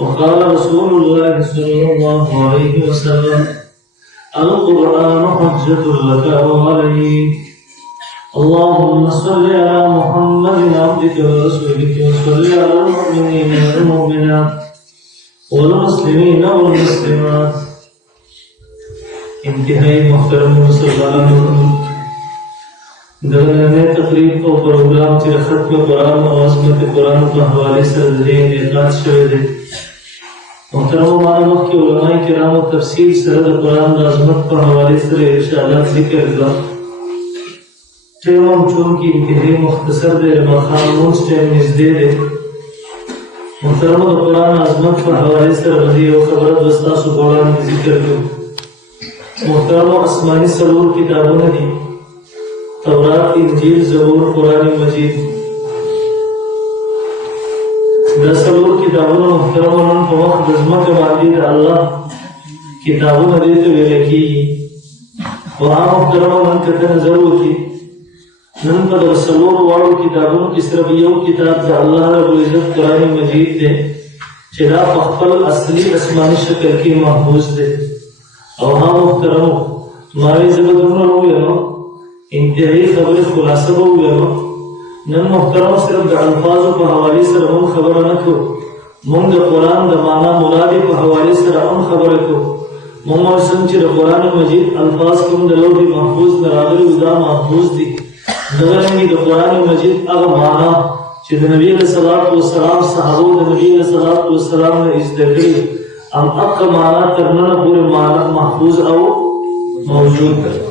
وقال رسول الله صلى الله عليه وسلم القرآن حجة لك وعليك اللهم صل على محمد عبدك ورسولك وصل على المؤمنين والمؤمنات والمسلمين والمسلمات انتہائی محترم مسلمانوں درمیان تقریب کو پروگرام کی ختم قرآن اور عظمت قرآن کے حوالے سے انعقاد شوه دی محترم معلومات کے علماء کرام و تفصیل سره قرآن اور عظمت کے حوالے سے ارشادات ذکر کړل ټیم چون کی انتہائی مختصر دی مقام مستند نږدې دی محترم قرآن عظمت کے حوالے سے غزی و خبر دستاسو قرآن ذکر کړو محترم آسمانی سلور کتابوں دی تورات انجیل زبور قرآن مجید دا سلور کتابوں محترم په وخت د ځمکې باندې د الله کتابونه دې ته ویل کېږي وها محترم نن کته نظر وکړي نن په د سلور واړو کتابونو کې صرف یو کتاب د الله رب العزت قرآن مجید دی چې دا په خپل اصلي آسماني شکل کې محفوظ دی او ها محترم ماوی زبدونه وویلو انتہائی خبر خلاصہ وویلو نن محترم صرف د الفاظو په حوالې سره هم خبره نه کوو موږ د قرآن د معنا مرادې په حوالې سره هم خبره کوو موږ وایو چې د قرآن مجید الفاظ کوم د لوح محفوظ نه راغلي دا محفوظ دي دغرنګې د قرآن مجید هغه معنا چې د نبي علیه الصلاة والسلام صحابو د نبي علیه الصلاة والسلام نه زده کړي ام اقا معنا تر نن پورې معنا محفوظ او موجود ده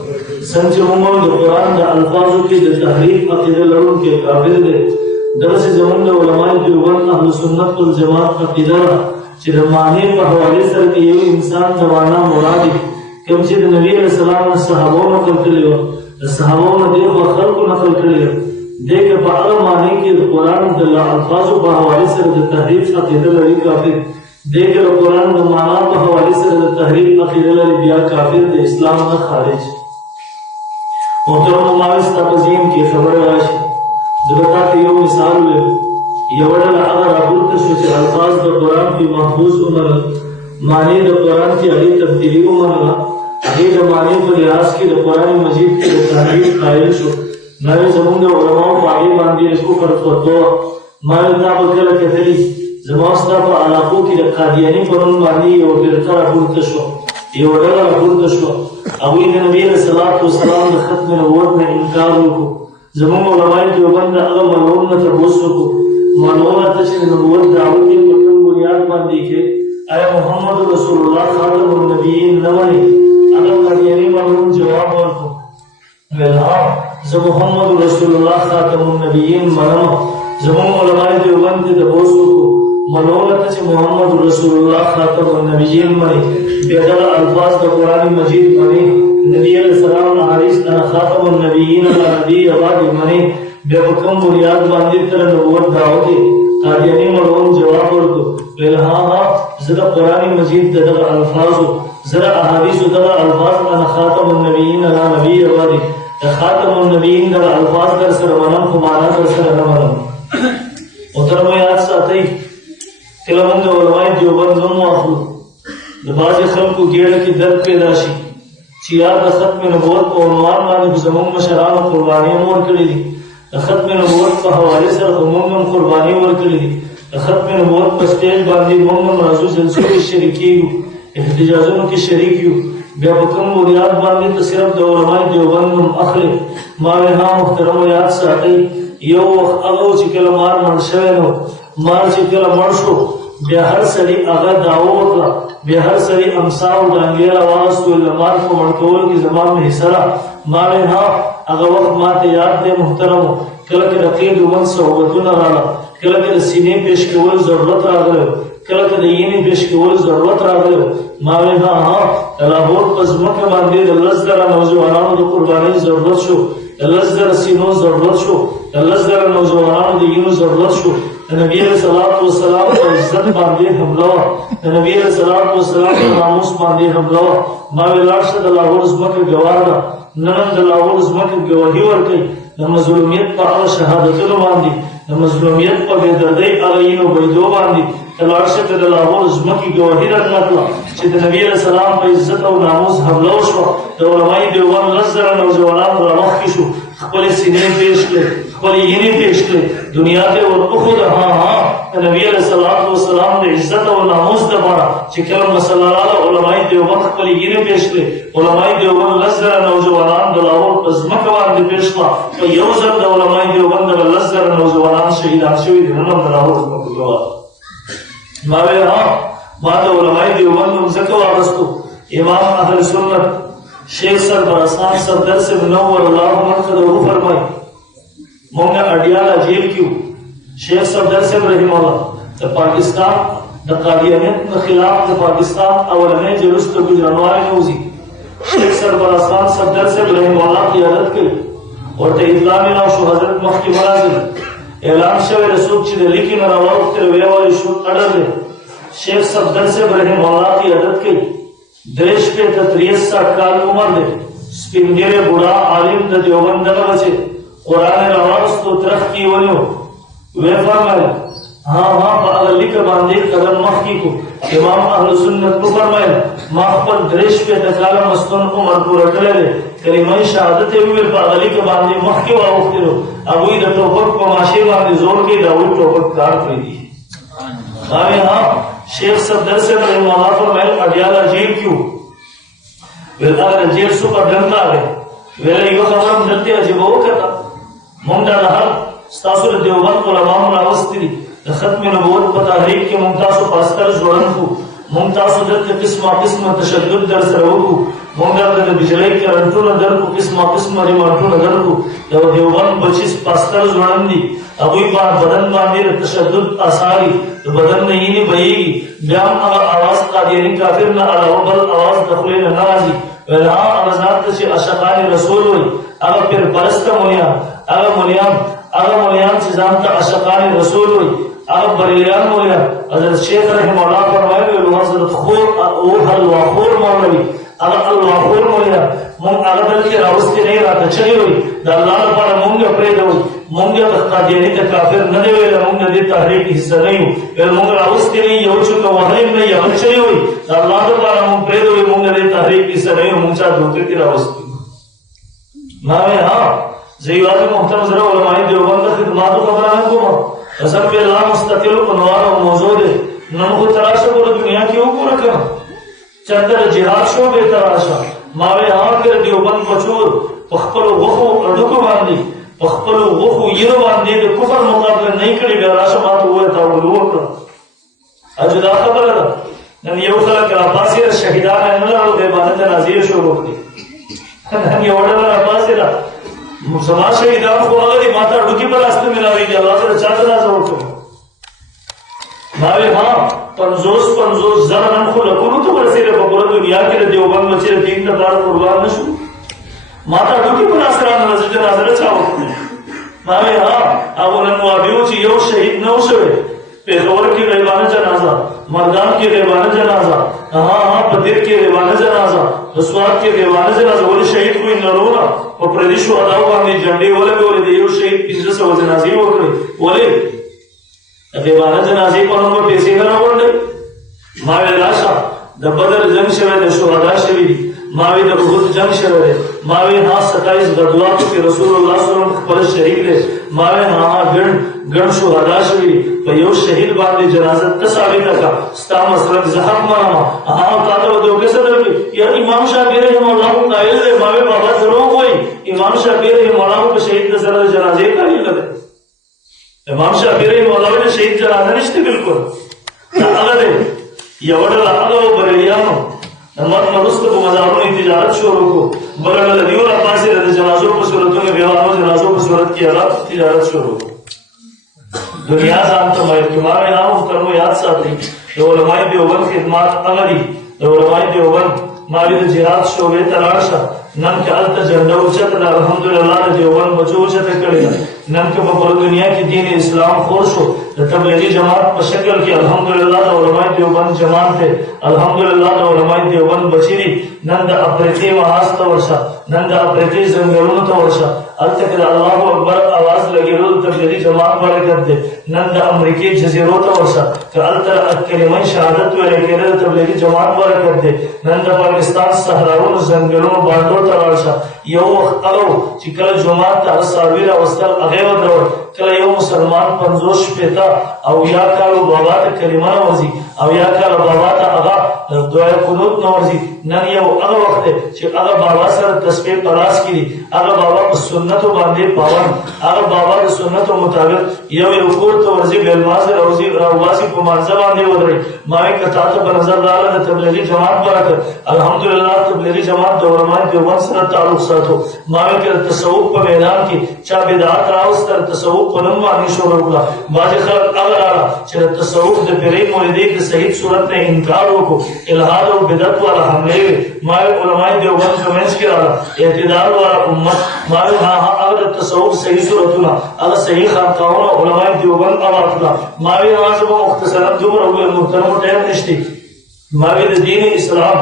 څنګه موږ د قرآن د الفاظو کې د تحریف عقیده لرونکي کافر دي دغسې زموږ د علماء دیوبند اهل سنت والجماعت عقیده ده چې د معنی په حوالې سره کې یو انسان د معنا مراد کوم چې د نبي علیه السلام نه صحابو نقل کړي وو د صحابو نه دې خلکو نقل کړي دې کې په هغه معنی کې د قرآن د الفاظو په حوالې سره د تحریف عقیده لري کافر دیکھ قرآن د معنا په حوالې سره د تحریف عقیده لري بیا کافر د اسلام نه خارج محترم ماوستا پزیم کی خبر راشي زبتا ته یو مثال وي یو ډول هغه راپورته شو چې الفاظ د قرآن کې محفوظ ومنل معنی د قرآن کې اړې تبدیلی ومنله هغې د معنی په لحاظ کې د قرآن مجید کې د تحریف قایل شو نوې زموږ د علماو په هغې باندې کفر فتوا ما دا به کله کتلي زما ستا په علاقو کې د قادیاني په نوم باندې یو فرقه راپورته شوه یو ډله راپورته شوه هغوی د نبي علیه الصلاة والسلام د ختم نبوت نه انکار وکړو زموږ علماء دیوبند د هغه ملعون نه تپوس وکړو ملعونه ته چې د نبوت دعوت یې په کوم بنیاد باندې کې آیا محمد رسول الله خاتم النبیین نه مني هغه قادیاني ملعون جواب ورکړو ویل ها زه محمد رسول الله خاتم النبیین منم زموږ علماء دیوبند ته تپوس وکړو ملعونه ته چې محمد رسول الله خاتم النبیین مني بیا دغه الفاظ د قرآن مجید مني نبی علیہ السلام نه حدیث انا خاتم النبیین علی نبی بعد مني بیا په کوم بنیاد باندې تر نبوت دعوت قادیانی ملعون جواب ورکړو ویل ها زه د قرآن مجید دغه الفاظو زه احادیث دغه الفاظ انا خاتم النبیین علی نبی بعد خاتم النبیین دغه الفاظ در سره منم خو معنا در سره نه منم محترم یاد ساتئ کله موږ د علماء دیوبند نوم واخلو د بعضې خلکو ګېډه کې درد پیدا شي چې یار د ختم نبوت په عنوان باندې زموږ مشرانو قربانۍ هم ورکړي دي د ختم نبوت په حوالې سره خو موږ هم قربانۍ ورکړي دي د ختم نبوت په سټیج باندې موږ هم راځو جلسو کې شریک کېږو احتجاجونو کې شریک یو بیا په کوم بنیاد باندې ته صرف د علماء دیوبند نوم اخلي ما ویل ها محترمو یاد ساتئ یو وخت هغه چې کله مار مړ شوی نو مار چې کله مړ شو بیا هر سړي هغه دعوه وکړه بیا هر سړي امسا او ډانګې راواغستو د مار په مړ کولو کې زما مې حصه ده ما ویل ها هغه وخت ما ته یاد دی محترمو کله کې د قید ومن صحبتونه راغله کله کې د سینې پیش کولو ضرورت راغلی کله کې د ینې پیش کولو ضرورت راغلی ما ویل ها د لاهور په ځمکه باندې د 10,000 نوجوانانو د قربانۍ ضرورت شو د 10,000 سینو ضرورت شو د 10,000 نوجوانانو د ینو ضرورت شو د نبی علیه الصلاة والسلام په عزت باندې حمله وه د نبی علیه الصلاة والسلام په ناموس باندې حمله وه ما ویل لاړ شه د لاهور ځمکه ګواه ده نن هم د لاهور ځمکه ګواهي ورکوي د مظلومیت په هغه شهادتونو باندې د مظلومیت په بېدردۍ هغه ینو بیدو باندې تلاړ شه د لاهور ځمکې ګواهي درنکړه چې د نبي علیه السلام په عزت او ناموس حمله وشوه. د علمای دیوبند 10,000 نوجوانان رامخکې شو، خپلې سینې پیش کړې، خپلې ینې پیش کړې، دنیا ته ورپوښوده د نبي علیه السلام د عزت او ناموس دپاره چې کله مسله راغله علمای دیوبند خپلې ینې پیش کړې. علمای دیوبند 10,000 نوجوانان د لاهور په ځمکه باندې پیش کړه. په یو ځل د علمای دیوبند 10,000 نوجوانان شهیدان شوي دي. نن هم د لاهور ځمکه ګواه. ما ویل ما د علمای دیوبند نوم ځکه واغستو. امام اهل سنت شیخ سربرستان صفدر سے منور اللہ مرقدہ فرمائی مونگا اڈیالا جیل کیوں شیخ صفدر سے رحم اللہ دا پاکستان دا قادیانیت دا خلاف دا پاکستان اولنے جلوس تا گجرانوائے نوزی شیخ سربرستان صفدر سے رحم اللہ قیادت کی اور تا اطلاع ملاو شو حضرت مخی منازل اعلان شوی رسول چی دا لیکن رواو ترویہ والی شروع اڈر دے شیخ صفدر سے رحم اللہ قیادت کی درش پہ 63 کال عمر دے سپنگر بڑا عالم دا دیوبند دغه بچے قرآن رواز تو ترخ کی ونیو وی فرمائے پا اغلی کا باندے قدم مخ کی کو امام اہل سنت کو فرمائے مخ پر درش پہ تکالا مستن عمر پورا کرے لے کلمہ شہادت ہوئے پا اغلی کا باندے مخ کی واقعی رو ابوی دا توفق کو ماشی باندے زور کی داوی توفق کار کری دی شیخ صفدر سے رحمہ اللہ فرمائے اڈیالا جیل کیوں ویل اگر جیل سو پر ڈنتا ہے ویل ایو خبرم ڈنتی عجیب ہو کرتا مونگا دا حل ستاسو دیوبند علماء راوستی دی ختم نبوت پر تحریک کے ممتاسو پاسکر جوڑن کو ممتاسو در قسم تشدد در سرو کو مونگا در بجلی کے رنٹون در کو قسم ریمانٹون در کو دیوبند بچیس پاسکر جوڑن دی ابوی بار بدن باندې تشدد آثاری بدن نہیں بہی گی بیام اگر آواز قادیانی کافر نہ علاوہ بل آواز دخلے نہ نازی ویلہاں آوازات تچے اشقان رسول ہوئی اگر پھر پرست منیان اگر منیان چیزانتا اشقان رسول ہوئی اگر بریلیان منیان حضرت شیخ رحمہ اللہ فرمائے ویلو حضرت خور الواخور مولوی اگر الواخور منیان مونگ اگر دل کے راوستی نہیں رہتا چلی ہوئی دا اللہ پاڑا مونگ پرید ہوئی مونگا قادیانی تا کافر نہ دے ویلا مونگا دے تحریک حصہ نہیں ہو ویل مونگا راوستی نہیں یو چکا وحیم نہیں یہاں چلی ہوئی دا اللہ پاڑا مونگ پرید ہوئی مونگا دے تحریک حصہ نہیں ہو مونگ چاہ دوتری تی راوستی ماوے زیوات محترم ذرا علماء دیوبند خدماتو خبرانہ کو اصل پہ اللہ مستقل قنوار و موضوع دے نمکو تراشا کو دنیا کیوں کو رکھنا چندر جہاد شو بے تراشا ماوے پھر دیوبند بچور پخپلو غخو اڈکو باندی پخپلو غخو ینو باندی دے کفر مقابلہ نہیں کری بے راشا ماتو ہوئے تاولو وکر اجدا خبر دا نن یو خلق راپاسی را شہیدان انلارو دے باندے جنازیر شو روکلی نن یو ڈر راپاسی را مسلمان شہیدان کو اگر ماتا ڈکی پر راستے ملاوی دی اللہ سے چاہتا نازا ہوتا ماوی 50 زرنن کو لکنو تو برسی رہا پورا دنیا کے دیوبند بچے دین دا دار قربان نشو ماتا ڈکی پر راستے نازا جنازہ چاہتا ماوی اگو ننوابیو چی یو شہید نو شوے پیغور کی غیبانہ جنازہ مردان کی غیبانہ جنازہ پدیر کی غیبانہ جنازہ رسوات کی غیبانہ جنازہ ولی شہید کوئی نرونا و پردیشو اداو باندی جنڈی ولی بولی دیو شہید 1500 جنازی وکڑی ولی غیبانہ جنازی پر ہم پیسی کرنا پڑھنے ماوی لاشا دا بدر جنگ شوے دا شہدہ شوی ماوی دا احد جنگ شوے ماوی 27 غدواتو کی رسول اللہ صلی اللہ علیہ وسلم پر شہید لے ماوی گن شہدہ شوی یو شہید باندې جنازت تصاویر کا ستا مسلک زحف مراما تاتا و دیو کیسے در کی یا امام شافعی رحمہ اللہ کو قائل دے ماوی بابا ضرور کوئی امام شافعی رحمہ اللہ کو شہید نظر جنازے کا نہیں لگے امام شافعی رحمہ اللہ نے شہید جنازہ نشتے بالکل اگر دے یا وڈل اگر وہ بریلیانو نمت مرست کو مزارون تجارت شروع کو بلن لدیو راپاسی رد جنازوں کو صورتوں میں بیوانوں جنازوں کو صورت کی اللہ تجارت شروع کو دنیا جانتا میں تمہارے محترم یاد ساتھی علماء دیوبند خدمات اغلی علماء دیوبند ماوی دا جہاد شعبے تلاشا نم کے علت جنڈا اچھت دا الحمدللہ دیوبند بچو اچھت کڑی نن که په دنیا کې دین اسلام خور شو د تبلیغی جماعت په شکل کې الحمدلله د علماء دیوبند جماعت ته الحمدلله د علماء دیوبند بچی دي نن د افریقي محاذ ته ورشه نن د افریقي ځنګلونو ته ورشه هلته کې د الله اکبر اواز لګېدو د تبلیغي جماعت برکت دی نن د امریکې جزیرو ته ورشه که هلته کلمه شهادت ویلی کېده د تبلیغي جماعت برکت دی نن د پاکستان صحراونو ځنګلونو بانډو ته لاړ شه یو وخت هغه چې کله جومات ته هغه څاروي راوستل هغې ودرول کله یو مسلمان 50 شپېته او یا کالو بابا ته کلمه نه ورځي او یا کالو بابا ته هغه دعای قنوت نه ورځي نن یو هغه وخت دی چې هغه بابا سره تسبیح په لاس کې دي هغه بابا په سنتو باندې پابند هغه بابا د سنتو مطابق یو کور ته ورځي بېلمازه راوباسي په مانځه باندې ودرئ ما وایي که تا ته په نظر راغله د تبلیغي جماعت برکت الحمدلله تبلیغي جماعت د علماء دیوبند سره تعلق ساتو ما وایي که د تصوف په میدان کې چا بدعت راوسته د تصوف په نوم باندې شروع کړه بعضې خلک هغه راغله چې د تصوف د پیرۍ مریدۍ د صحیح صورت نه انکار وکړو الحاد او بدعت والا حملې وې ما وایي علماء دیوبند په منځ کې راغله اعتدال والا امت ما وایي هغه د تصوف صحیح صورتونه هغه صحیح خانقاهونه علماء دیوبند آباد کړه ما وایي هغه زه به مختصرا دومره وویم محترمو ټایم نشته ما وایي د دین اسلام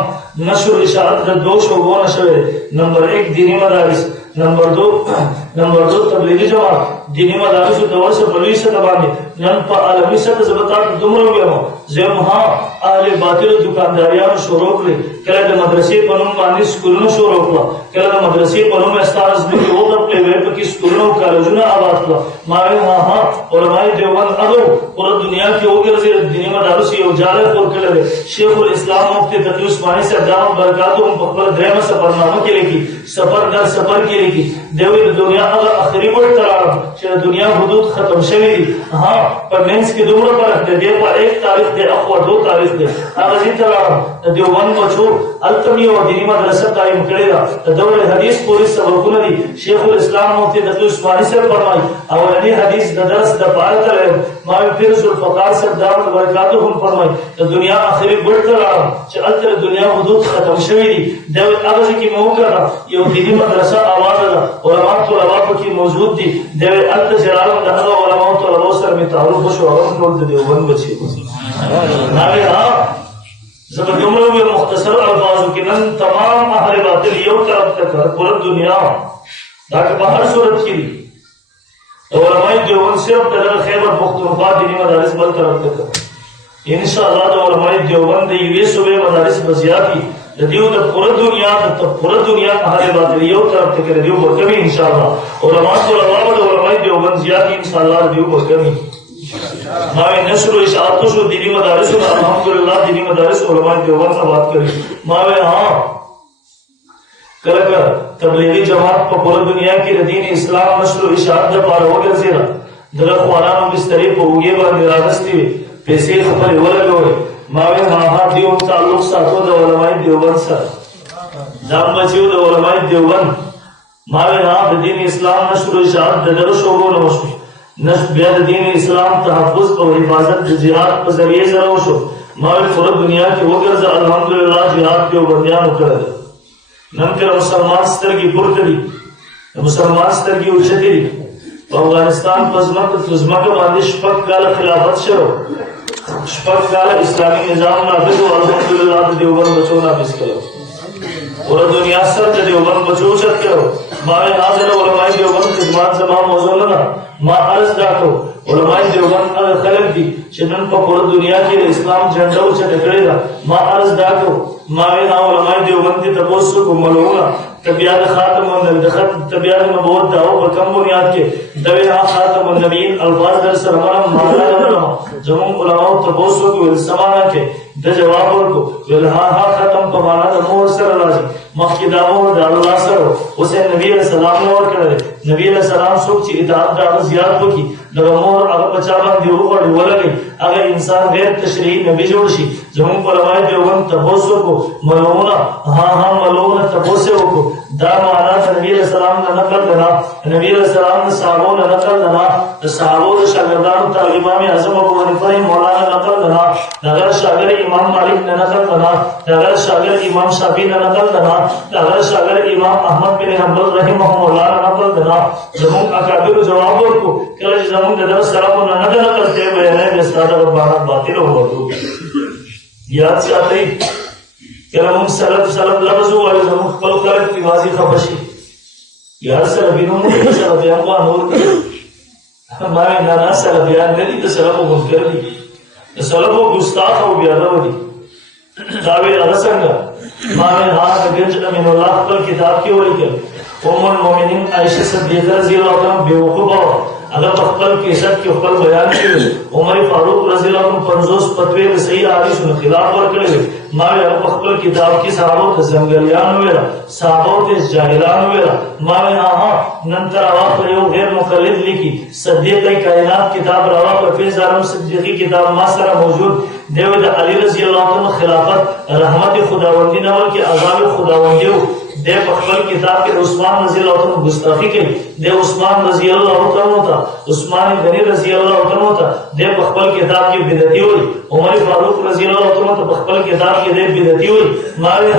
نشر اشاعت د 2 شعبو نه شوی نمبر 1 دینی مدارس نمبر 2 تبلیغی جماعت دینی مدارسو د ورسه په لوی سطح باندې نن په عالمي سطح زه به تا دومره ووایم زه ها اهل باطلو دکانداریانو شروع کړې کله د مدرسې په نوم باندې سکولونه شروع کړه کله د مدرسې په نوم ستا زمکې وغپلې وې پکې سکولونه او کالجونه آباد کړه ما ویل ها علماء دیوبند هغه پوره دنیا کې وګرځي د دیني مدارسو یو جاله خور کړی دی شیخ الاسلام مفتی تقی عثماني صاحب دامت برکاتو هم په خپله درېیمه سفرنامه کې لیکي سفر در سفر کې لیکي دوی د دنیا هغه اخري وړ ته راغلم چې د دنیا حدود ختم شوي دي ها په منځ کې دومره فرق دی دی په 1 تاریخ دی اخوا 2 تاریخ دی هغه ځای ته راغلم د دیوبند بچو هلته مې یوه دیني مدرسه قایم کړې ده د دور حدیث پورې سبقونه دي شیخ الاسلام مفتی تقی عثماني صاحب فرمایي اولني حدیث د درس دپاره ته راغلم ما ویل فیض الفقار صاحب دامت برکاتو هم فرمایي د دنیا اخري ګوټ ته راغلم چې هلته د دنیا حدود ختم شوي دي د هغه ځای کې مې وکړه یو دیني مدرسه آباده ده علما طلبا پکې موجود دي د هلته چې راغلم د هغه علماو طلباو سره مې تعارف وشو هغه هم ټول د دیوبند بچي زه به دومره ووایم مختصر الفاظو کې نن تمام اهل باطل یو طرف ته کړه پوره دنیا دا که په هر صورت کې دي د علماء دیوبند صرف د دغه خیبر پښتونخوا دیني مدارس بل طرف ته کړه انشاءالله د علماء دیوبند د یوې صوبې مدارس به زیات وي د دیو د پوره دنیا اهل باطل یو طرف ته کړه دیو به کمي انشاءالله علما طلبا به د علماء دیوبند زیات وي انشاءالله دیو به کمي ما وی نشر و اشاعتو شو دینی مدارسو الحمدللہ دینی مدارس علماء دیوبند آباد کری ما وی کله تبلیغی جماعت په پوره دنیا کې د دین اسلام نشر و اشاعت دپاره وګرځېده دغه خوارانو بسترې په اوږې باندې راغستې وې پیسې خپلې ولګولې ما وی هغه دیو تعلق ساتو د علماء دیوبند سره ځان بچیو د علماء دیوبند ما وی د دین اسلام نشر و اشاعت د دغه شعبو نه وشو بیا د دین اسلام تحفظ او حفاظت د جهاد په ذریعې سره وشو ما ویل پوره دنیا کې وګرځه الحمدلله جهاد دیوبندیانو کړی دی نن که د مسلمان سترګې پورته دي د مسلمان سترګې اوچتې دي په افغانستان په ځمکه باندې 6 کاله خلافت شوی 6 کاله اسلامي نظام نافذ و الحمدلله د دیوبند بچو نافذ کړی پوره دنیا سر د دیوبند بچو اوچت کړو ما ویل حاضر علماء دیوبند خدمات زما موضوع نه ده ما عرض دا کړو علماء دیوبند هغه خلک دي چې نن په پوره دنیا کې د اسلام جنډه اوچته کړې ده ما عرض دا کړو ما ویل علماء دیوبند ته تپوس وکړو ملعونه ته بیا د نبوت دعوه په کوم بنیاد کې د ویل خاتم النبیین الفاظ در سره معنا نه زموږ علماو تپوس وکړو ویل څه معنا کې د جواب ورکړو ویل ها ختم په معنا د مور سره راځي مخکې دا مور د الله سره اوس یې نبي علیه السلام نه ورکړی نبي علیه السلام څوک چې اطاعت د هغه زیات وکړي دغه مور هغه بچا باندې وغوړي ولګي هغه انسان غیر تشریعي نبی جوړ شي زموږ په روایت دیوبند تپوس وکړو ملعونه ملعونه تپوس وکړو دا معنا د نبی علیہ السلام نه نقل ده نبی علیہ السلام د صحابو نه نقل ده د صحابو د شاګردانو ته امام اعظم ابو حنیفه مولانا نقل ده دغه شاګرد امام مالک نه نقل ده دغه شاګرد امام شافعی نه نقل ده دغه شاګرد امام احمد بن حنبل رحمهم الله نقل ده زموږ اکابر جواب ورکو کله چې زموږ د درس سره نه نقل ته بیان نه ستاسو په باطل وو یاد ساتئ کله موږ سلف لفظ وایو زموږ خپل خلک په واضح خبرشي یار سره بینو موږ سره بیان نور ما نه سره بیان نه دي د سلف منکر دي د سلف ګستاخ او بیا نه دي دا وی څنګه ما نه ها د ګنج امین الله خپل کتاب کې ولیکل ام المؤمنین عائشہ صدیقہ رضی الله عنها بیوقوفه اگر خپل کیسټ کې خپل بیان کړي عمر فاروق رضی الله عنه 50 فتوی د صحیح حدیثو خلاف ورکړي ما یې خپل کتاب کې صحابه ته څنګهلیان ویل صحابه ته جاهلان ویل ما نن تر واخ یو غیر مقلد لیکي صدیق کائنات کتاب روا پر فیض عالم صدیقی کتاب ما سره موجود دیو د علی رضی الله عنه خلافت رحمت خداوندی نه ول کې عذاب خداوندی دے خپل کتاب کے عثمان رضی اللہ عنہ گستاخی کی دے عثمان رضی اللہ عنہ تھا عثمان غنی رضی اللہ عنہ تھا دے خپل کتاب کی بدعتی ہوئی عمر فاروق رضی اللہ عنہ تھا خپل کتاب کی دے بدعتی ہوئی مارے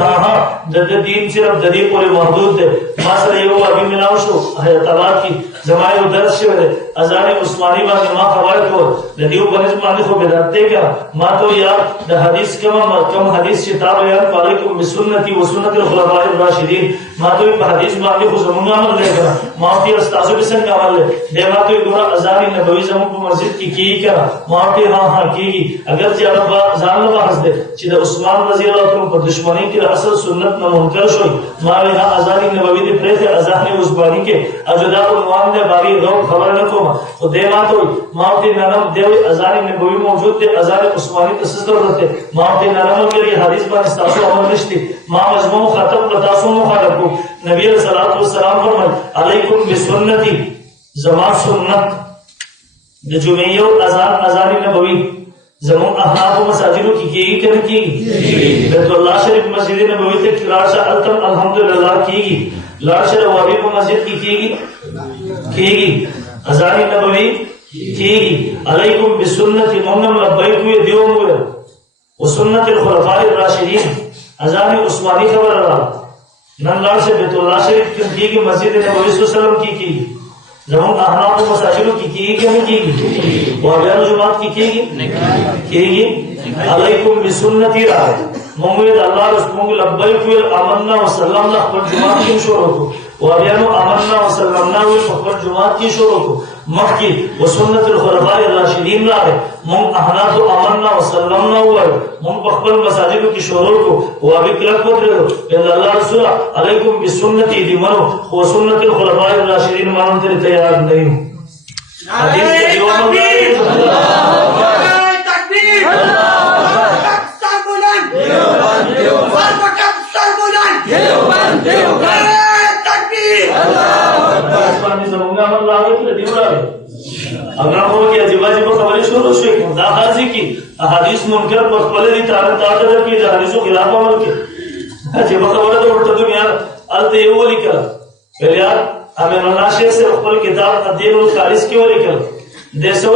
د دین صرف د دې پورې محدود دے ما سره یو ابي ملاو شو اعتبار کی زمایو درس شوه دے اذان عثمانی باندې ما خبر کو د دیو باندې باندې خو بدعت کیا ما تو یار د حدیث کم حدیث کتاب یار علیکم بسنتی و سنت الخلفاء الراشدین ما تو په حدیث باندې خو زمونږ عمل دی ما ته استاسو به څنګه عمل دی ما ته ګور اذان نبوي زموږ په مسجد کې کیږي ما ته ها کیږي اگر چې عرب ځان له بحث دي چې د عثمان رضی الله عنه په دشمنی کې اصل سنت نه منکر شوی ما له اذان نبوي دې پرې اذان عثماني کې اجدا عنوان دې باغی غو خبر نه کوم خو دې ما ته نرم دی اذان نبوي موجود دی اذان عثماني ته څه ضرورت دی ما ته نرم کې حدیث باندې استاسو عمل نشته ما مضمون خطب تاسو مخالف نبی علیہ الصلوۃ والسلام فرمائے علیکم بسنتی زما سنت د جمعیو اذان نبوی زمون احناف مساجدو کی کیږي کنه کیږي بیت الله شریف مسجد نبوی ته قرار شه التم الحمدللہ کیږي لار شه وابی په مسجد کی کیږي اذان نبوی کیږي علیکم بسنتی محمد لبیک دیوم وسنت الخلفاء الراشدین اذان عثمانی خبر رہا نن لار سے بیت اللہ شریف کی مسجد نبوی صلی اللہ علیہ وسلم کی زمون احناف مساجدوں کی کہ نہیں کی وابیان جماعت کی علیکم بسنتی رہا مونگوید اللہ رسمونگ لبیک ویل آمنا وسلمنا خبر جماعت کی شروع کو وابیانو آمنا وسلمنا ویل خبر جماعت کی شروع کو مخی وسنت الخلفاء الراشدین لارے مونگ احناف آمنا وسلمنا ہوئے مونگ بخبر مساجدوں کی شروع کو وابی کلک بد رہے ہو کہ اللہ رسول علیکم بسنتی دی منو وسنت الخلفاء الراشدین مانو تیرے تیار نہیں ہوں حدیث کے دیوان اللہ تکبیر حدیث منکر پر خپل دي تعالی کی حدیثو خلاف عمل کی چې خبره ده ورته دنیا الته یو ولیکل بلیار امین الله شیخ سے خپل کتاب الدین الخالص کې ولیکل دیسو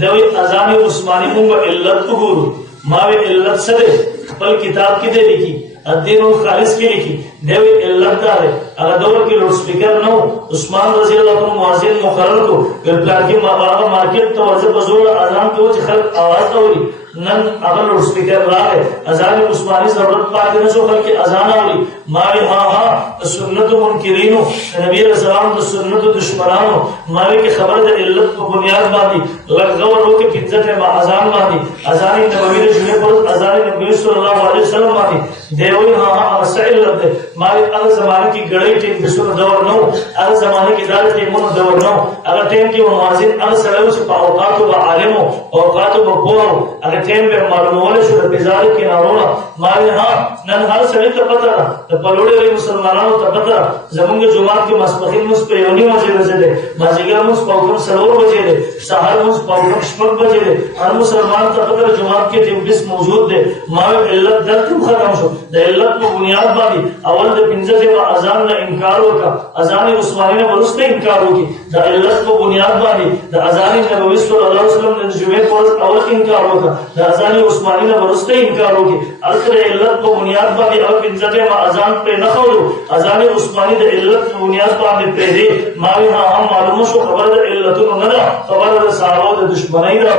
دوی اذان عثمانی مونږ علت وګورو ما وی علت سره خپل کتاب کې دی لیکي الدین الخالص کې لیکي دوی علت دار هغه دور کې لوډ سپیکر نو عثمان رضی الله عنه مؤذن مقرر کو بل پلان کې ما مارکیټ ته ورځ په زور اذان کوي چې خلک आवाज اوري نن هغه لوډ سپیکر راغی اذان عثمانی ضرورت پاتې نه شو خلک اذان اوري ما وی ها سنت منکرینو نبی رسول الله د سنت دشمنانو ما وی کې خبر ده علت په بنیاد باندې لږ ورو کې فزت ما اذان باندې اذان نبوی د جمعې پر اذان نبی صلی الله علیه وسلم باندې دیوی ها مسائل ده ما وی هغه زمانه کې ګړې ټیم بسونه دور نو هغه زمانه کې دار ټیمونو دور نو هغه ټیم کې مؤذن هغه سره چې په اوقات او عالم او اوقات او په هغه ټیم به معلومول شو د بازار کې نارونه मारे हाँ नन हर सड़े तो पता तो पलोड़े रे मुसलमानों तो पता जमुंगे जुमात के मस्पखिन मुस पे योनी मजे बजे दे माजिगर मुस पाउकम सरोवर बजे दे सहर मुस पाउकम शपक बजे दे हर मुसलमान तो पता जुमात के टिम्बिस मौजूद दे मावे इल्लत दर तुम खत्म शो द इल्लत को बुनियाद बादी अवल द पिंजर व अजान न इनकार होगा अजान उस्मानी ने वरुस्ते इनकार होगी द इल्लत को बुनियाद बादी द अजान नबवी सल्लल्लाहु अलैहि वसल्लम ने जुमे को अवल इनकार होगा द अजान उस्मानी ने वरुस्ते इनकार होगी अलकर इल्लत को बुनियाद बादी अवल पिंजर व अजान पे न खौलो अजान उस्मानी द इल्लत को बुनियाद बादी पे दे मावे हम मालूम शो खबर द इल्लत न खबर द साहब द दुश्मनी दा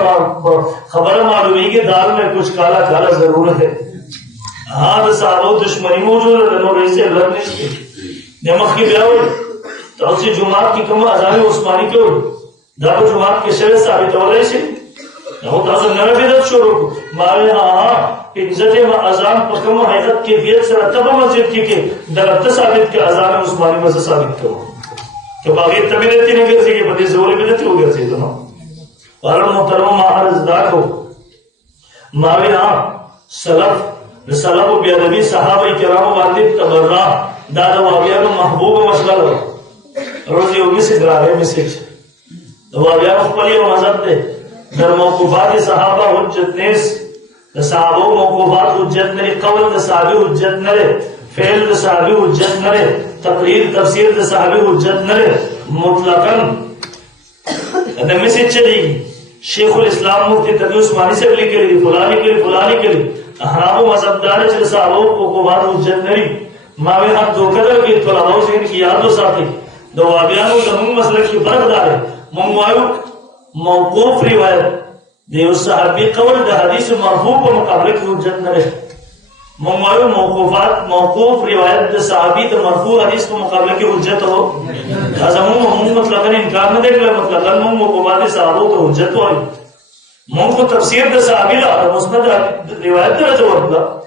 खबर मालूम है कि दाल में कुछ काला काला जरूर है हाँ तो साहब दुश्मनी मौजूद है नो वैसे इल्लत नहीं नमक की ब्याह तो उसी जुमात की कम अजान उस्मानी क्यों दाब जुमात के शरीर साबित हो रहे से ना तो नया बिदत शुरू मारे हाँ इज्जत में अजान पकम हैदत की फियत से तब मस्जिद की के दरत साबित के अजान उस्मानी में से साबित करो तो बाकी तभी रहती नहीं कर सके बड़ी जोर बिदत हो गया थी दोनों और मोहतरम महाराज दाखो मारे हाँ सलफ सलफ बेअदबी सहाबा किराम वाजिब तबर्रा दादा वाबिया महबूब मसला लो रोज ये मैसेज ला रहे मैसेज तो वाबिया खपली और मजहब दे दर मौकूफात सहाबा हुज्जत नेस सहाबो मौकूफात हुज्जत नरे कौल द सहाबी हुज्जत नरे फेल द सहाबी हुज्जत नरे तकरीर तफसीर द सहाबी हुज्जत नरे मुतलकन द मैसेज चलेगी शेखुल इस्लाम मुफ्ती तकी उस्मानी से लिखे ली फलानी के लिए हरामो मजहबदार से सहाबो को बाद हुज्जत नरी मावे हम दोकदर के तलबाओ से इनकी यादों साथी दो वाबियानो जमुन मसलक की बरकदार है मंगवायो मौकूफ रिवायत देव सहाबी कौल द हदीस मरफू को मुकाबले की हुज्जत न रहे मंगवायो मौकूफात मौकूफ रिवायत द सहाबी द मरफू हदीस को मुकाबले की हुज्जत हो जमुन हम मतलब इनकार न देख ले मतलब हम मौकूफात सहाबों को हुज्जत हो मंग को तफसीर द सहाबी ला मुस्नद रिवायत द जवाब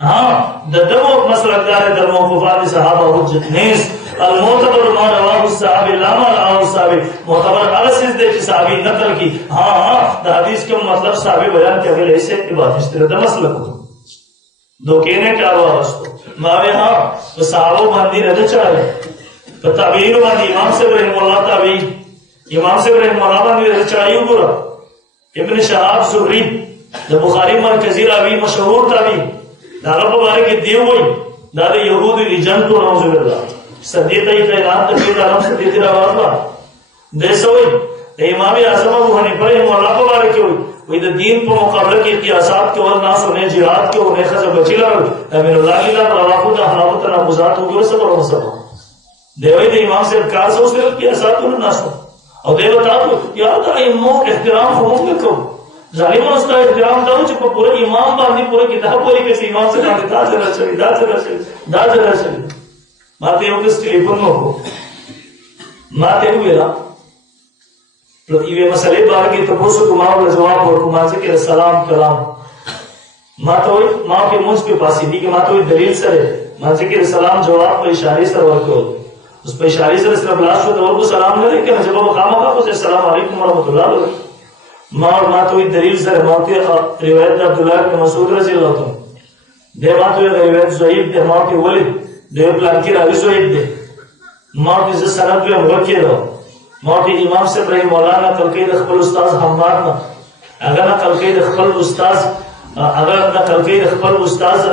हाँ ददमो मसलकदार दर मौकूफात सहाबा हुज्जत नेस अलमुतबर मा रवाहु सहाबी लामा रवाहु सहाबी मुतबर अलसिस दे सहाबी नकल की हाँ द हदीस के मतलब सहाबी बयान के अगले ऐसे की बात इस तरह द मसलक दो कहने क्या हुआ उसको मावे हाँ तो सहाबो बांधी रद चढ़ाए तो ताबीन बांधी इमाम से रहमतुल्लाह ताबी इमाम से रहमतुल्लाह बांधी रद चढ़ाई पूरा इब्न शहाब ज़ुहरी द बुखारी मरकजी रावी मशहूर ताबी दादा मुबारक के देव वही दादा यहूद रिजन को नौजुबिल्लाह सदीत ही कायनात तकदीर आलम सदीत रवाला देश वही इमाम आज़म अबू हनीफा रहमतुल्लाह मुबारक के वही द दीन को मुकाबले के कियासात के और नास होने जिहाद के होने खज़ बचिला अमीरुल्लाह इला रवाहु द हलावत ना गुजात हो गए सब और सब देवई द इमाम से कार से उसके कियासात को नास और देवता तो याद है इमाम एहतराम होंगे को जालिम उसका एहतराम दाऊ जो पूरे इमाम बांधी पूरे किताब पूरी के इमाम से दाद चला चली माते हो किस टेलीफोन में हो माते हो मेरा तो ये मसले बार की तपोसु कुमार जवाब और कुमार से के सलाम कलाम मातो मां के मुंह के पास ही के मातो दलील सर मां से के सलाम जवाब पर इशारे से और को उस पर इशारे से सिर्फ लाश और को सलाम न लेके जब वो खामा का उसे अस्सलाम वालेकुम व रहमतुल्लाह मां और मातो दलील सर मां के रिवायत अब्दुल्लाह बिन मसूद रजी अल्लाह तआला दे मातो रिवायत ज़ईफ दे मां के वली दे प्लान की रावी ज़ईफ दे मां के सनद पे मुवक्किल हो मां के इमाम से इब्राहिम मौलाना कलके खपल उस्ताद हम्माद ना अगर ना कलके खपल उस्ताद अगर ना कलके खपल उस्ताद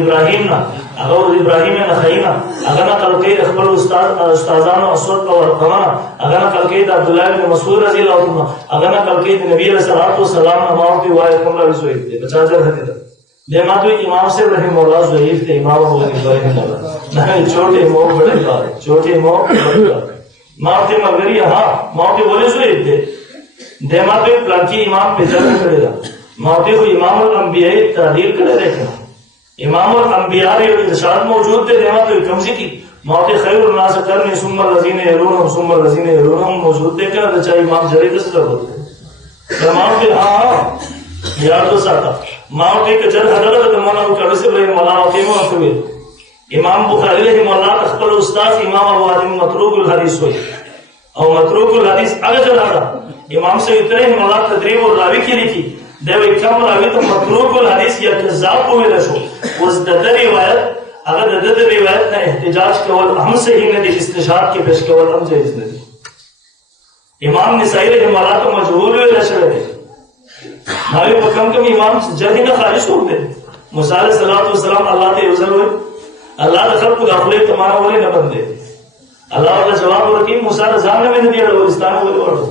इब्राहिम ना अगर इब्राहिम ना खैना अगर ना कलके खपल उस्ताद उस्तादान असवद और कमाना अगर ना कलके अब्दुल्लाह बिन मसूद रजी अल्लाह तआला अगर ना कलके नबी अलैहि सलाम नमाज की वाय कमला ज़ईफ दे 50,000 हदीस दे मातो इमाम से रहमतुल्लाह ज़ईफ थे इमाम अबू हनीफा रहमतुल्लाह नहीं छोटे मो बड़े का छोटे मो माते मगरी हां माते बोले ज़ईफ दे माते प्लाकी इमाम पे जल्द करेगा माते को इमाम अल अंबिया तादील करे देखना इमाम अल अंबिया रे इरशाद मौजूद थे देमा तो कमजी की माते खैरुन नास करने सुम्मा लजीन यलूनहुम मौजूद थे क्या चाहे इमाम जरीद से जरूरत इमाम के हां यार तो साथा माते के जर हदरत तमाना को से रहे मौलाना के मौसवे इमाम बुखारी रहमतुल्लाह तखबल उस्ताद इमाम अबू हातिम मतरूकुल हदीस हुई और मतरूकुल हदीस अगर जरा इमाम से इतने हिम्मत तदरीब और रावी की लिखी دا کم راوي ته متروک الحدیث یا کذاب ویل شو. اوس د روایت هغه د روایت نه احتجاج کول هم صحیح نه دي، استشهاد کې پیش کول هم جایز نه دي. امام نسائی رحمه الله ته مجهول ویل شوی دی. هغه په کم امام جرح نه خارج شو دی. موسی علیه السلام الله ته یو ځل وایي الله د خلقو د خپل تمانه ولې نه بندي. الله ورته جواب ورکړي موسی ځان نه ویني دی ولستان ولې ورته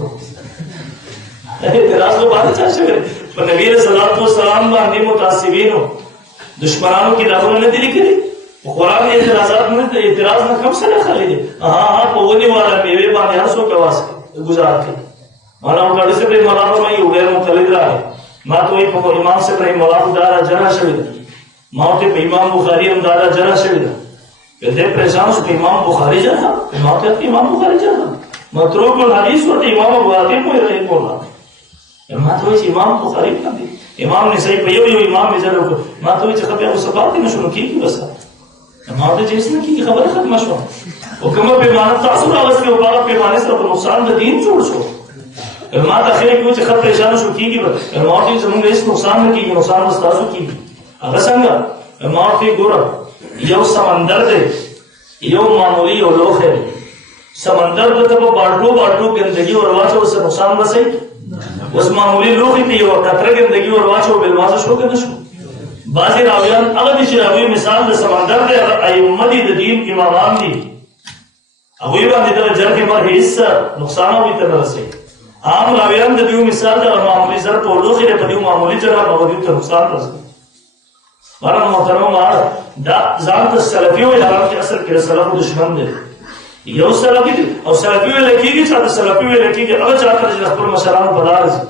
اعتراض نو باندې چا شوی په نبی رسول الله باندې متعصبینو دشمنانو کې داخله نه دي لیکلي. قرآن اعتراضات نه اعتراض نه کم سره خالي دي. ها په ونی والا میوه باندې هر څوک واس گزار کوي. معنا وګړي سے په مرابه مې یو ډېر مختلف راځي. ما ته په امام سے په مرابه دارا جنا شوی ما ته په امام بخاری هم دارا جنا شوی په دې پریشان شو په امام بخاری جنا ما ته امام بخاری جنا متروک الحدیث ورته امام ابو حاتم مو رحمه الله ما ته چې امام بخاری باندې امام نسائی په یو امام یې جوړ ما ته چې خبره وسبات نه شروع کیږي بس ما ته چې څنګه کی خبره ختم شو او کومه پیمانه تاسو راوستي او هغه پیمانه سره په نقصان د دین جوړ شو. ما ته خیر کې چې خبره پریشان شو کیږي ما ته زموږ هیڅ نقصان نه کیږي، نقصان واست تاسو کیږي. هغه څنګه ما ته ګوره یو سمندر دی یو معمولی یو لوخه سمندر ته په باټو ګندګي او واچو سره نقصان رسي. اوس معمولی لوخه ته یو قطره ګندګي او واچو بل واچو شو کنه شو. بعضی راویان هغه چې راوی مثال د سمندر دی ائمه دي د دین امامان دي هغه باندې د جرح پر هیڅ نقصان او ته رسي. عام راویان د دیو مثال د معمولی زر په لوخه په دیو معمولی جرح په دیو ته نقصان رسي. ورن محترم دا ځان ته سلفي وي حالانکه اصل کې سلف دشمن دي. یو سلفي دي او سلفي وي لکېږي چې د سلفي وي لکېږي هغه چې خپل مشرانو په لار ځي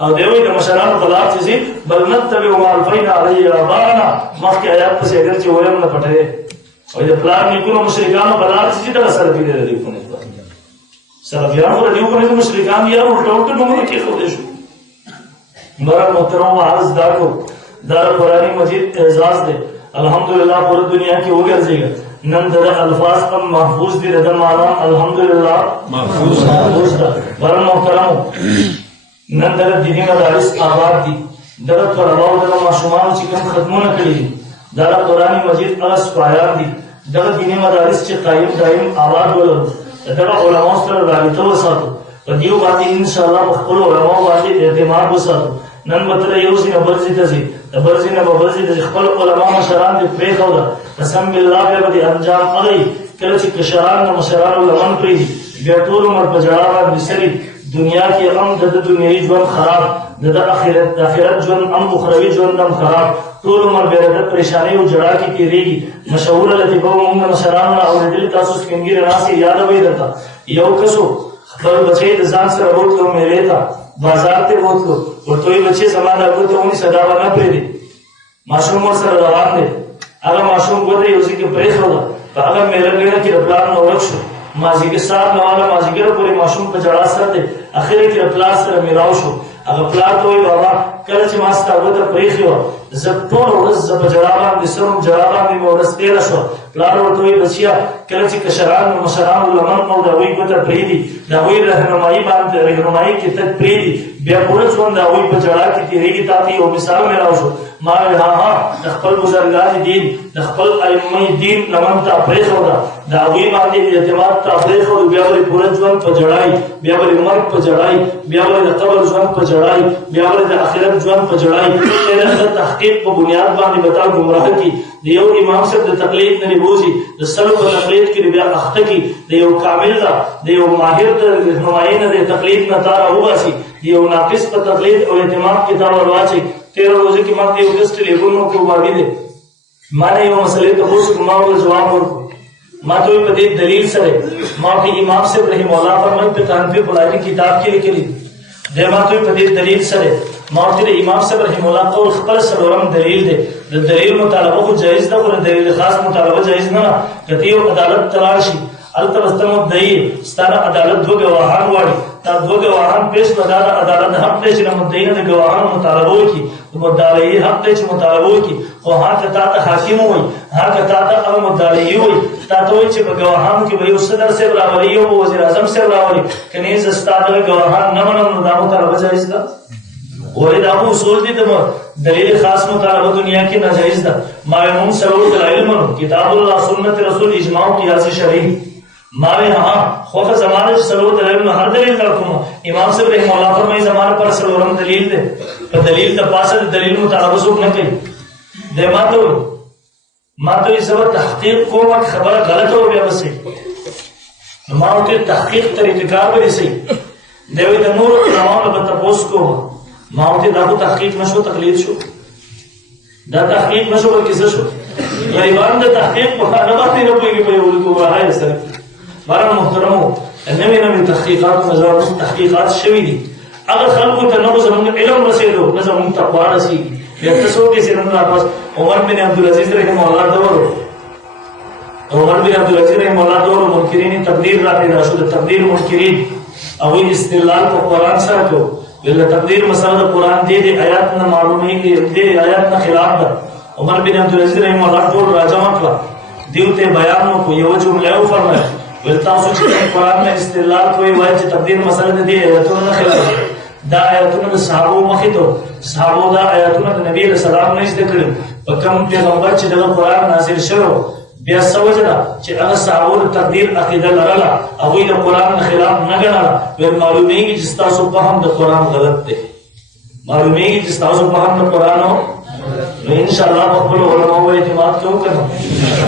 او دیوی د مشرانو په لار ځي بل نتبع ما الفینا علی آباءنا مخکې آیات پسې اگر چې ویم نه پټوي او د پلار نیکونو مشرکانو په لار ځي دا سلفي دي دی په نه سلفیان خو دیو په مشرکان یا ورټ نومونه کې خو دې شو. مرحبا محترم عرض دا کو دا قرآن مجید اعزاز دے الحمدللہ پوری دنیا کی وګرځي نن د الفاظ هم محفوظ دي د معنا الحمدللہ محفوظ ده. ورن محترم نن د دیني مدارس آباد دي د طلباو د ماشومان چې کوم خدمونه کړي دا قرآن مجید اغس پایان دي د دیني مدارس چې قائم دائم آباد ولر د علماء سره رابطه وساتو په دیو باندې ان شاء الله خپل علماء باندې اعتماد وساتو. نن متره یو ځای برځي ته ځي د برځي نه برځي د خپل علماء مشران دې پرې خو دا قسم بالله به دې انجام اغي کله چې کشران او مشران لمن پرې بیا ټول عمر په جړا باندې سری دنیا کې هم د دنیوي ژوند خراب د آخرت ژوند هم اخروی ژوند هم خراب ټول عمر به د پریشانی او جړا کې تیریږي. مشهور لطیفه موږ مشران اوریدل تاسو سپینګیر راسي یاد وي درته یو کسو خپل بچی د ځان سره وټلو میلې ته بازار ته وټلو ورته بچی زمانہ کوته ونی صدا ونه پېدی ماشوم ور سره روان دي هغه ماشوم ګوره یو ځکه پرې خو دا هغه میلې کې پلان نو ورښو مازیګر صاحب نواله مازیګر پورې ماشوم په جړا سره دي اخر کې پلان سره میراو شو. هغه پلان ته وي بابا کله چې ما ستاسو ته پرې خو زه ټول ورځ زه په جړا باندې سرم جړا باندې مو ورځ تیر شو. پلان ورته وي بچیا کله چې کشران او مشران لمن نو دا وي ګوته پرې دي دا وي رهنمایي باندې رهنمایي کې تک پرې دي بیا پوره څوند دا وي په جړا کې تیریږي تاسو یو مثال میراو شو. ما ها د خپل بزرګان دین د خپل ائمه دین لمن ته پرې خو دا وي باندې اعتماد ته پرې خو بیا ور پوره ژوند په جړای بیا ور مرګ په جړای بیا ور د قبر ژوند په جړای بیا ور د آخرت ژوند په جړای د تحقیق په بنیاد باندې بتا گمراه کی د یو امام صاحب د تقلید نه بوزي د سلف په تقلید کې بیا اخته کی د یو کامل دا د یو ماهر د رهنمایي نه د تقلید نه تار وباسي یو ناقص په تقلید او اعتماد کې دا ورواچي 13 ورځې کې ماته یو ګست ټلیفون وکړ باندې دي ما نه یو مسلې ته پوښتنه ما ول جواب ورکړ ما ته په دې دلیل سره ما ته امام صاحب رحم الله فرمایي په تنفیذ بلایي کتاب کې لیکلي د ما ته په دې دلیل سره ما ته امام صاحب رحم الله قول خپل سره دلیل دی د دلیل مطالبه خو جایز ده ولې دلیل خاص مطالبه جایز نه کته یو عدالت تلار شي التمستم دای ستاره عدالت دو گواهان واړي تا دو گواهان پیش بدل عدالت حق دې چې مدعی نه گواهان مطالبه وکي مدعی حق دې چې مطالبه وکي خو هغه ته حاکم وي هغه ته مدعی وي تا ته چې په گواهان کې به یو صدر صاحب راولي او وزیر اعظم صاحب راولي کني زستاده گواهان نه منم نو دا مطالبه جایز ده وہی ابو اصول دی تو دلیل خاص مطالبہ دنیا کی ناجائز دا معلوم سرور دلائل من کتاب اللہ سنت رسول اجماع قیاس شرعی ماوے ہاں خوف زمانے سرور دلائل میں ہر دلیل رکھوں امام صاحب رحمہ اللہ فرمائی زمانے پر سرورم دلیل دے تو دلیل تپاسا دلیل مطالبہ سوک نہ کری دے ما تو اس وقت تحقیق کو وقت خبر غلط ہو گیا بس ما ہوتے تحقیق طریقہ کار بری سی دیوی دا نور علماء لبتا پوست کو ما ہوتے دا کو تحقیق نشو تقلید شو دا تحقیق نشو بلکہ سے شو غریبان دا تحقیق کو نباتی ربوئی کی پیولی کو رہا ہے سر بارا محترمو نمی تحقیقات و نظام تحقیقات شوی دی اگر خلقو تا نبو زمان علم رسیدو نظام تقوی رسی یکتسو کسی رمضان پاس عمر بن عبدالعزیز رحمہ اللہ دورو عمر بن عبدالعزیز رحمہ اللہ دورو منکرین تقدیر را پیدا شد تقدیر منکرین اوی استدلال کو قرآن سره کو بل تقدیر مسئلہ قرآن دے آیات نہ معلوم ہے کہ دے آیات نہ خلاف دا عمر بن عبدالعزیز رحمہ اللہ کو راجہ مکلا دیوتے بیانوں کو یہ جملہ فرمایا بل تاسو چې قرآن میں استدلال کوئی وایي چې تقدیر مسئلہ دے آیاتوں نہ خلاف دا آیاتوں صحابو مخیتو صحابو دا آیاتوں نبی علیہ السلام نے ذکر کم پیغمبر چې دا قرآن نازل شو بیا سوجنا چې هغه صحابو تقدیر عقیده لرله هغوی د قرآن خلاف نه ګڼله بیا معلومیږي چې ستاسو فهم د قرآن غلط دی معلومیږي چې ستاسو فهم د قرآن نو انشاءالله په خپلو علماو اعتماد کوو که نه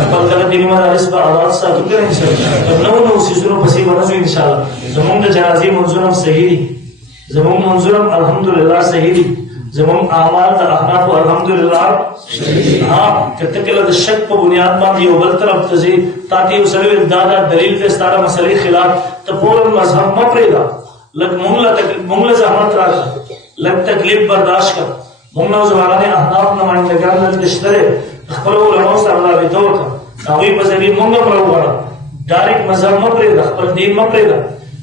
خپل دغه دیني مدارس به آباد ساتو که نه انشاءالله نوو نوو څیزونو پسې به نه ځو انشاءالله زمونږ د جنازې منځونه هم صحیح دي زمونږ منځونه هم الحمدلله صحیح دي زمون اعمال دا احناف الحمدللہ ہاں کتکلہ دا شک پا بنیاد باندھی و بل طرف تزی تاتی اسلوی دادا دلیل تے ستارہ مسئلہ خلاف تا پورا مذہب مپریدا لگ منگلہ زحمت راکا لگ تکلیف برداشت کر منگلہ زبانہ احناف نمائندگان لگشترے اخبرو علماء صلی اللہ علیہ دور کا ناوی بزرگی منگلہ مرو بارا ڈائریکٹ مذہب مپریدا اخبر دین مپریدا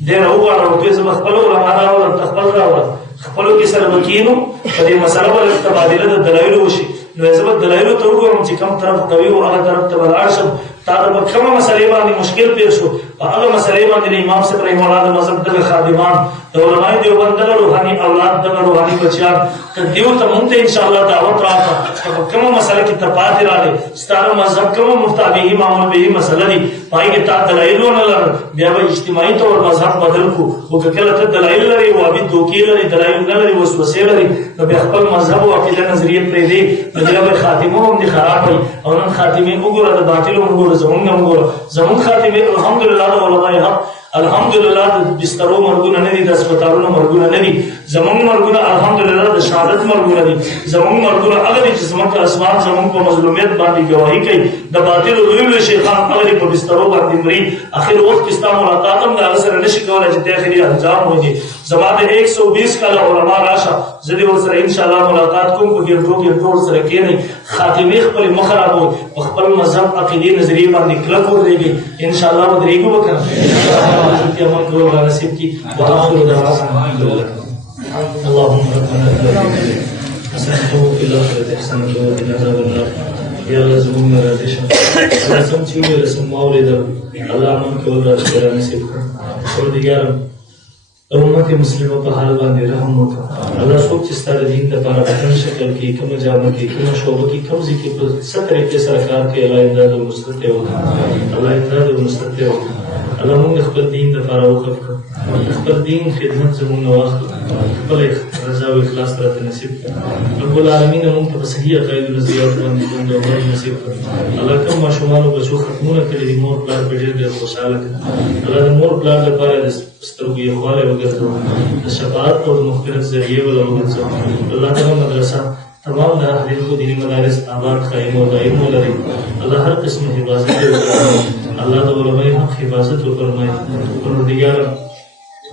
دیر او بارا وکیز اخبرو علماء راولا تخبر راولا خپلو کې سره وکینو په دې مسله باندې تبادله د دلایلو وشي نو زه به دلایلو ته وګورم چې کوم طرف قوي او هغه طرف ته ولاړ شم تا د کومه مسلې باندې مشکل پیښ شو هغه مسلې باندې امام صاحب رحمه الله د مذهب دغه خادمان د علماء دیوبند دغه روحاني اولاد دغه روحاني بچیان که دیو ته مونږ ته انشاءالله دعوت راکړه کومه مسله کې تپاتې راغلې ستاسو مذهب کومه مفتابهي معمول به مسله دي پای کې تا دلایلو نه لرل بیا به اجتماعي طور مذهب بدل کو او که کله ته دلایل لري او ابي دوکي لري دلایل نه لري وسوسه لري نو بیا خپل مذهب او عقیده نظریه پرې دی نو دغه خاتمه هم دي خراب وي او نن خاتمه وګوره د باطل وګوره زمون خاتمه الحمدلله د علماء حق الحمدلله د بسترو مرګونه نه دي د هسپتالونو مرګونه نه دي زمون مرګونه الحمدلله د شهادت مرګونه دي زمون مرګونه هغه دي چې زموږ اسمان زمون په مظلومیت باندې گواهی کوي د باطل لوی شیخان هغه په بسترو باندې مري اخر وخت کې ستاسو ملاقات هم د سره نشي کولای چې د اخري انجام وږي زماده 120 کاله علماء راشه زدي ور سره ان شاء الله ملاقات کوم په ګرځو ټول سره کېنی خاتمه خپل مخربو خپل مذهب عقیده نظریه باندې کلک ورېږي ان شاء الله ودرېږو وکړه کی عمل کرو اللہ نصیب کی وآخر دعوانا اللہم ربنا حسنتو فی الاخرت حسنتو وقنا عذاب النار یا اللہ زمون میں راضی شاہ اللہ سمچیو میں رسم مولد اللہ من کو اللہ نصیب کر اور دیگرم امت مسلمہ په حال باندې رحم وکړه الله څوک چې ستاسو دین لپاره په کوم شکل کې کوم جامه کې کوم شوبه کې کوم ځای کې په څه طریقې سره کار کوي الله امداد او نصرت وکړي الله امداد او نصرت وکړي الله موږ خپل دین لپاره وقف کړو خپل دین خدمت زموږ واخلو خپل رضا او اخلاص راته نصیب کړه رب العالمین موږ ته صحیح عقاید او نظریات باندې د عمر نصیب کړه الله کوم ماشومان او بچو ختمونه کړي دي مور پلار په ډېر خوشاله کړي الله د مور پلار لپاره د سترګو یې خواله وګرځو د شفاعت او مغفرت ذریعہ ولا وګرځو الله تعالی مدرسه تمام د اهل دینی مدارس آباد قائم او دائم ولري الله هر قسم حفاظت وکړي الله د علماء حق حفاظت وکړي پروردگار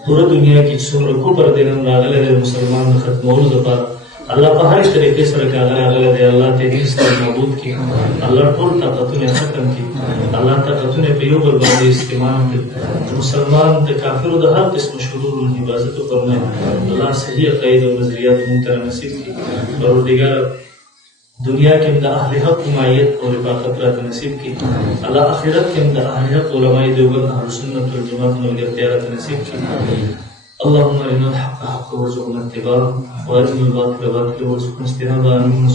پورا دنیا کی څومره کوپر دینم راغله د مسلمان ختمولو لپاره الله په هر طریقې سره کاغذ راغله دی الله ته دې ستاسو معبود کی الله ټول طاقتونه ختم کی الله طاقتونه په یو بل باندې استعمال کړي مسلمان د کافرو د هر قسم شرور او حفاظت وکړي الله صحیح عقاید او نظریات مونږ ته نصیب کړي پروردگار دنیا کے اندر اہل حق حمایت اور رفاقت رات نصیب کی اللہ آخرت کے اندر اہل حق علماء دیوبند اہل سنت والجماعت اور اختیارات نصیب کی اللهم ارنا الحق حقا وارزقنا اتباعه وارنا الباطل باطلا وارزقنا اجتنابه. آمين.